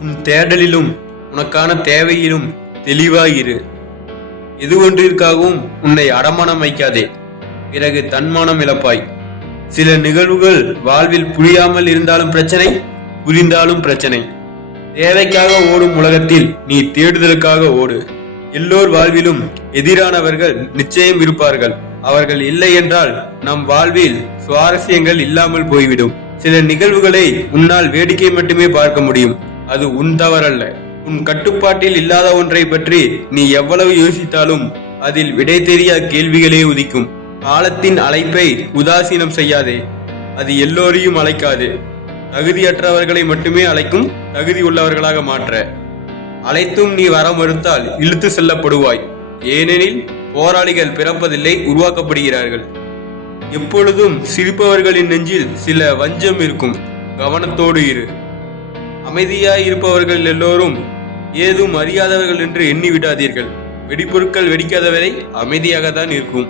உன் தேடலிலும் உனக்கான தேவையிலும் தெளிவாயிரு. எது ஒன்றிற்காகவும் உன்னை அடமானம் வைக்காதே, பிறகு தன்மானம் இழப்பாய். சில நிகழ்வுகள் வாழ்வில் புரியாமல் இருந்தாலும் பிரச்சனை, புரிந்தாலும் பிரச்சனை. தேவைக்காக ஓடும் உலகத்தில் நீ தேடுதலுக்காக ஓடு. எல்லோர் வாழ்விலும் எதிரானவர்கள் நிச்சயம் இருப்பார்கள். அவர்கள் இல்லை என்றால் நம் வாழ்வில் சுவாரஸ்யங்கள் இல்லாமல் போய்விடும். சில நிகழ்வுகளை உன்னால் வேடிக்கை மட்டுமே பார்க்க முடியும். அது உன் தவறல்ல. உன் கட்டுப்பாட்டில் இல்லாத ஒன்றை பற்றி நீ எவ்வளவு யோசித்தாலும் அதில் விடை தெரியா கேள்விகளே உதிக்கும். காலத்தின் அழைப்பை உதாசீனம் செய்யாதே. அது எல்லோரையும் அழைக்காது. தகுதியற்றவர்களை மட்டுமே அழைக்கும். தகுதி உள்ளவர்களாக மாற்ற அழைத்தும் நீ வர மறுத்தால் இழுத்து செல்லப்படுவாய். ஏனெனில் போராளிகள் பிறப்பதில்லை, உருவாக்கப்படுகிறார்கள். எப்பொழுதும் சிரிப்பவர்களின் நெஞ்சில் சில வஞ்சம் இருக்கும். கவனத்தோடு இரு. அமைதியாய் இருப்பவர்கள் எல்லோரும் ஏதும் அறியாதவர்கள் என்று எண்ணி விடாதீர்கள். வெடிப்பொருட்கள் வெடிக்காதவரை அமைதியாகத்தான் இருக்கும்.